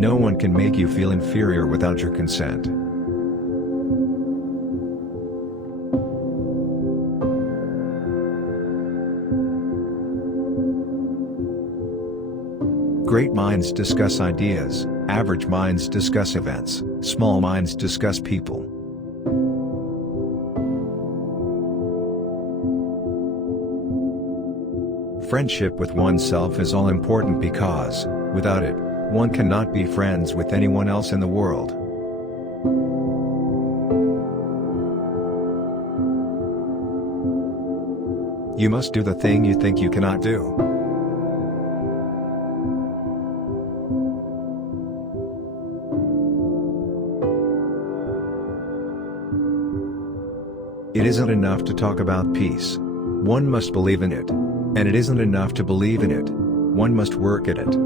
No one can make you feel inferior without your consent. Great minds discuss ideas, average minds discuss events, small minds discuss people. Friendship with oneself is all important because, without it, one cannot be friends with anyone else in the world. You must do the thing you think you cannot do. It isn't enough to talk about peace. One must believe in it. And it isn't enough to believe in it. One must work at it.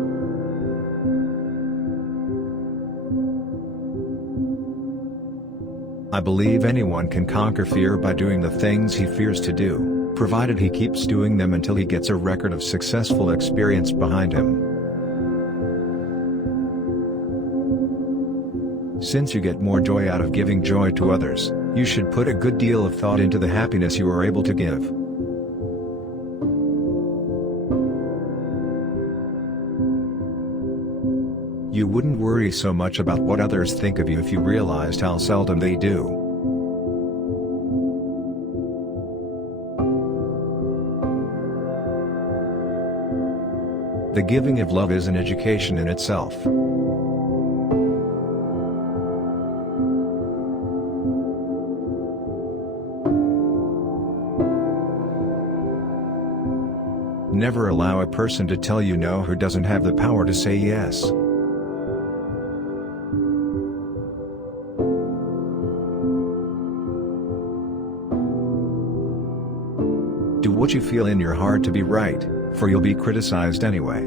I believe anyone can conquer fear by doing the things he fears to do, provided he keeps doing them until he gets a record of successful experience behind him. Since you get more joy out of giving joy to others, you should put a good deal of thought into the happiness you are able to give. You wouldn't worry so much about what others think of you if you realized how seldom they do. The giving of love is an education in itself. Never allow a person to tell you no who doesn't have the power to say yes. Do what you feel in your heart to be right, for you'll be criticized anyway.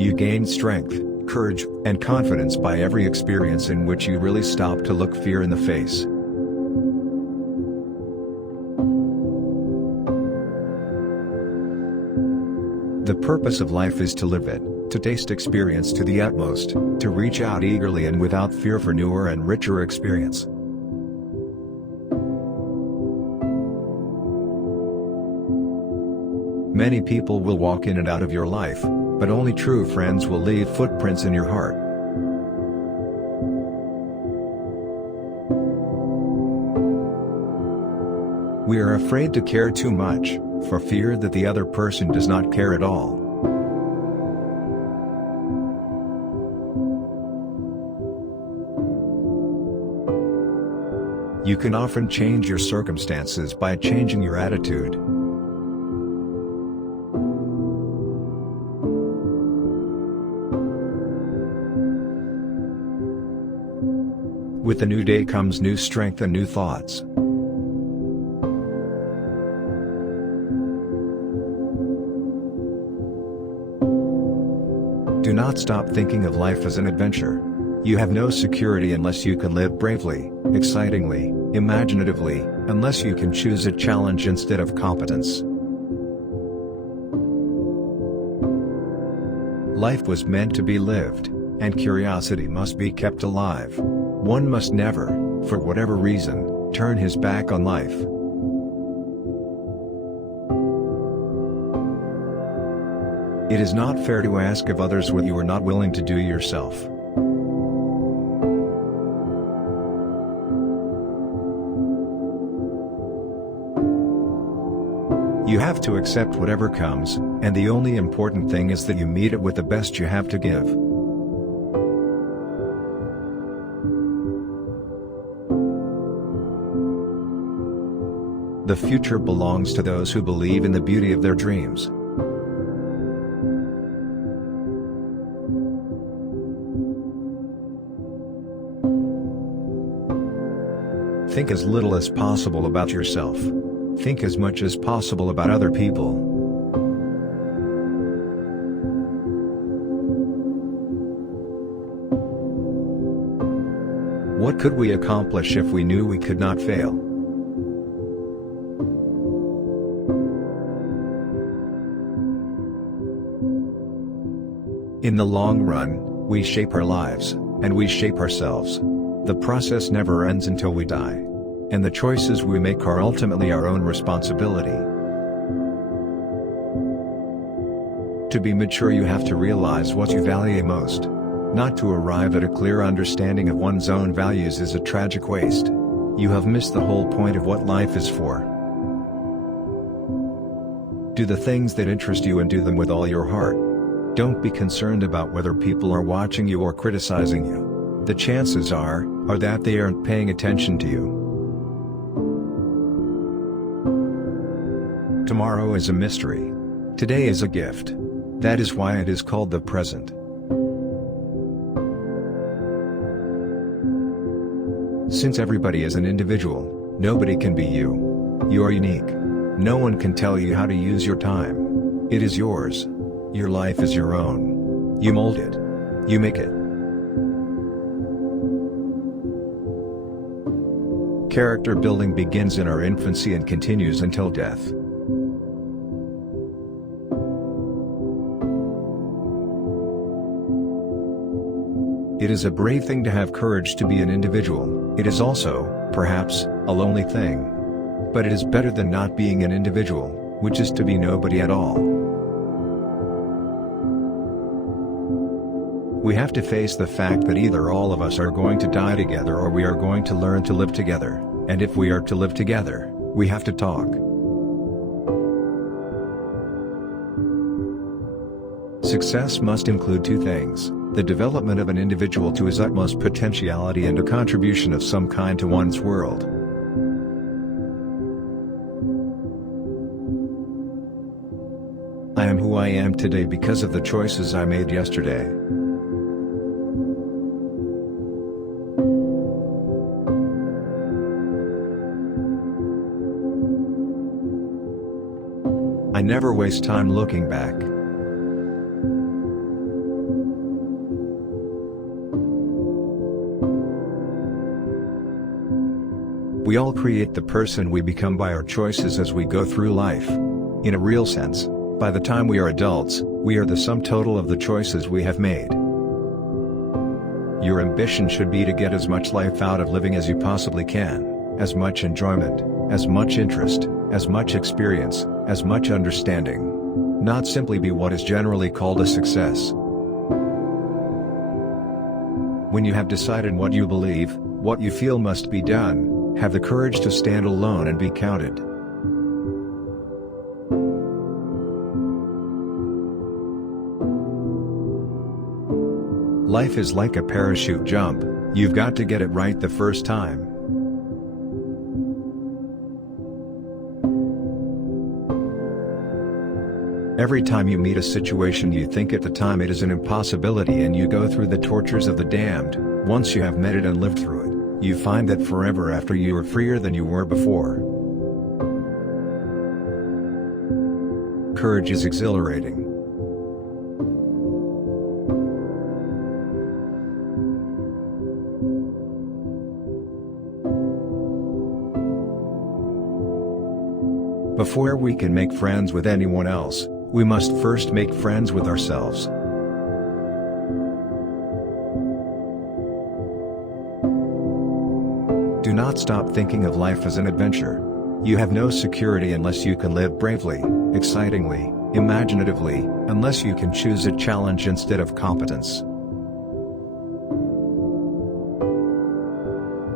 You gain strength, courage, and confidence by every experience in which you really stop to look fear in the face. The purpose of life is to live it, to taste experience to the utmost, to reach out eagerly and without fear for newer and richer experience. Many people will walk in and out of your life, but only true friends will leave footprints in your heart. We are afraid to care too much, for fear that the other person does not care at all. You can often change your circumstances by changing your attitude. With the new day comes new strength and new thoughts. Do not stop thinking of life as an adventure. You have no security unless you can live bravely, excitingly, imaginatively, unless you can choose a challenge instead of competence. Life was meant to be lived, and curiosity must be kept alive. One must never, for whatever reason, turn his back on life. It is not fair to ask of others what you are not willing to do yourself. You have to accept whatever comes, and the only important thing is that you meet it with the best you have to give. The future belongs to those who believe in the beauty of their dreams. Think as little as possible about yourself. Think as much as possible about other people. What could we accomplish if we knew we could not fail? the long run, we shape our lives, and we shape ourselves. The process never ends until we die. And the choices we make are ultimately our own responsibility. To be mature, you have to realize what you value most. Not to arrive at a clear understanding of one's own values is a tragic waste. You have missed the whole point of what life is for. Do the things that interest you and do them with all your heart. Don't be concerned about whether people are watching you or criticizing you. The chances are that they aren't paying attention to you. Tomorrow is a mystery. Today is a gift. That is why it is called the present. Since everybody is an individual, nobody can be you. You are unique. No one can tell you how to use your time. It is yours. Your life is your own. You mold it. You make it. Character building begins in our infancy and continues until death. It is a brave thing to have courage to be an individual. It is also, perhaps, a lonely thing. But it is better than not being an individual, which is to be nobody at all. We have to face the fact that either all of us are going to die together or we are going to learn to live together, and if we are to live together, we have to talk. Success must include two things: the development of an individual to his utmost potentiality and a contribution of some kind to one's world. I am who I am today because of the choices I made yesterday. I never waste time looking back. We all create the person we become by our choices as we go through life. In a real sense, by the time we are adults, we are the sum total of the choices we have made. Your ambition should be to get as much life out of living as you possibly can, as much enjoyment, as much interest, as much experience, as much understanding. Not simply be what is generally called a success. When you have decided what you believe, what you feel must be done, have the courage to stand alone and be counted. Life is like a parachute jump. You've got to get it right the first time. Every time you meet a situation you think at the time it is an impossibility and you go through the tortures of the damned, once you have met it and lived through it, you find that forever after you are freer than you were before. Courage is exhilarating. Before we can make friends with anyone else, we must first make friends with ourselves. Do not stop thinking of life as an adventure. You have no security unless you can live bravely, excitingly, imaginatively, unless you can choose a challenge instead of competence.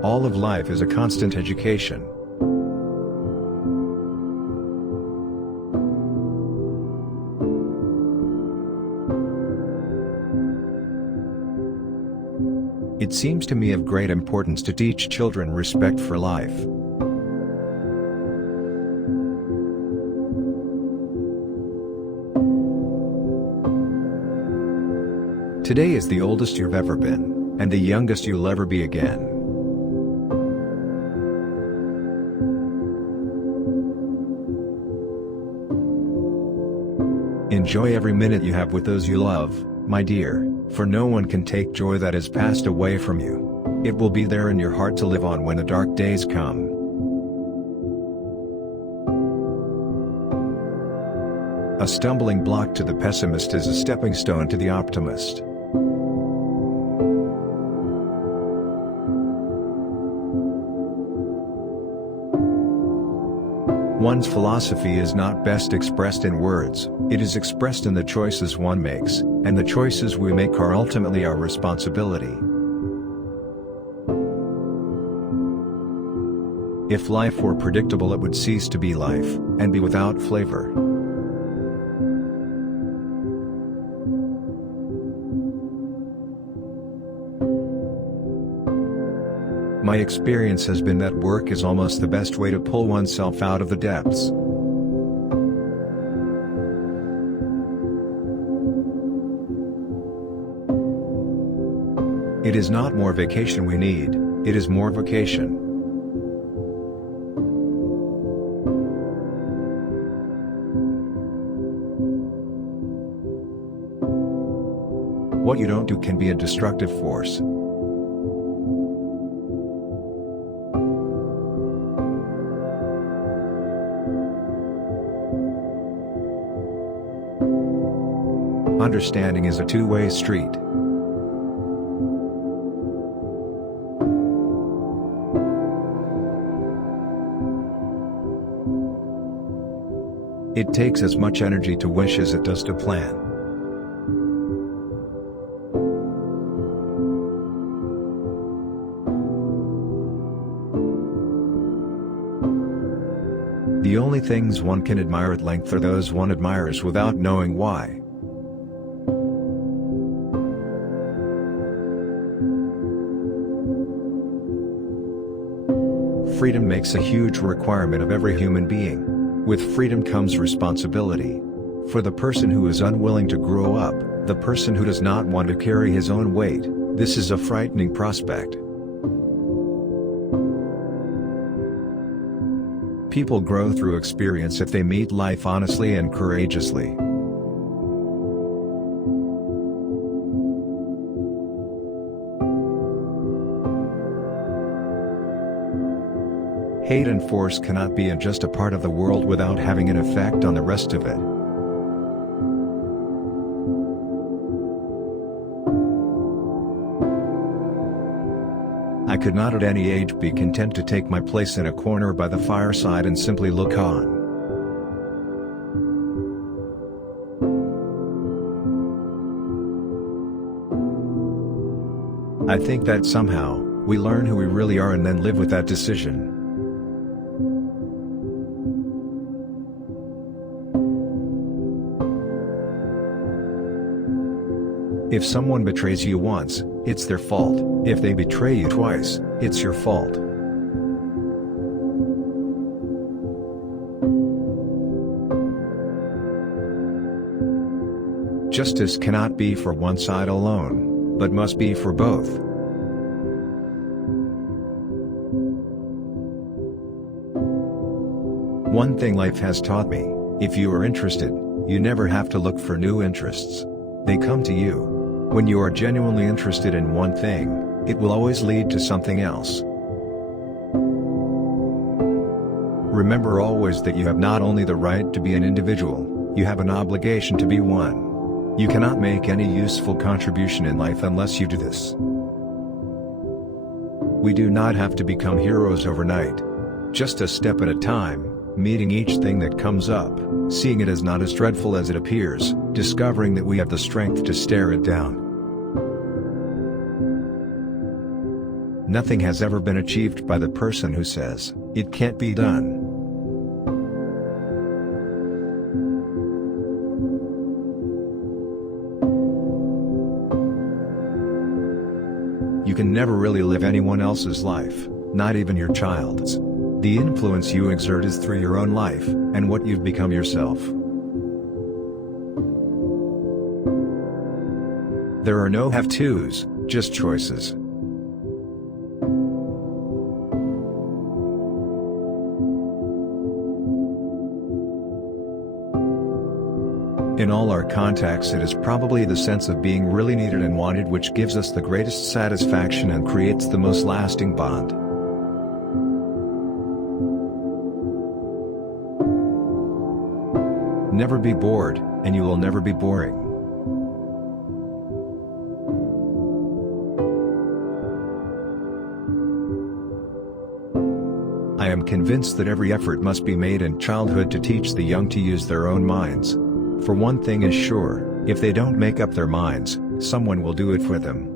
All of life is a constant education. It seems to me of great importance to teach children respect for life. Today is the oldest you've ever been, and the youngest you'll ever be again. Enjoy every minute you have with those you love, my dear, for no one can take joy that has passed away from you. It will be there in your heart to live on when the dark days come. A stumbling block to the pessimist is a stepping stone to the optimist. One's philosophy is not best expressed in words, it is expressed in the choices one makes, and the choices we make are ultimately our responsibility. If life were predictable, it would cease to be life, and be without flavor. My experience has been that work is almost the best way to pull oneself out of the depths. It is not more vacation we need, it is more vocation. What you don't do can be a destructive force. Understanding is a two-way street. It takes as much energy to wish as it does to plan. The only things one can admire at length are those one admires without knowing why. Freedom makes a huge requirement of every human being. With freedom comes responsibility. For the person who is unwilling to grow up, the person who does not want to carry his own weight, this is a frightening prospect. People grow through experience if they meet life honestly and courageously. Hate and force cannot be just a part of the world without having an effect on the rest of it. I could not at any age be content to take my place in a corner by the fireside and simply look on. I think that somehow, we learn who we really are and then live with that decision. If someone betrays you once, it's their fault. If they betray you twice, it's your fault. Justice cannot be for one side alone, but must be for both. One thing life has taught me: if you are interested, you never have to look for new interests. They come to you. When you are genuinely interested in one thing, it will always lead to something else. Remember always that you have not only the right to be an individual, you have an obligation to be one. You cannot make any useful contribution in life unless you do this. We do not have to become heroes overnight. Just a step at a time, meeting each thing that comes up, seeing it as not as dreadful as it appears, discovering that we have the strength to stare it down. Nothing has ever been achieved by the person who says, "It can't be done." You can never really live anyone else's life, not even your child's. The influence you exert is through your own life, and what you've become yourself. There are no have-tos, just choices. In all our contacts, it is probably the sense of being really needed and wanted which gives us the greatest satisfaction and creates the most lasting bond. Never be bored, and you will never be boring. I am convinced that every effort must be made in childhood to teach the young to use their own minds. For one thing is sure, if they don't make up their minds, someone will do it for them.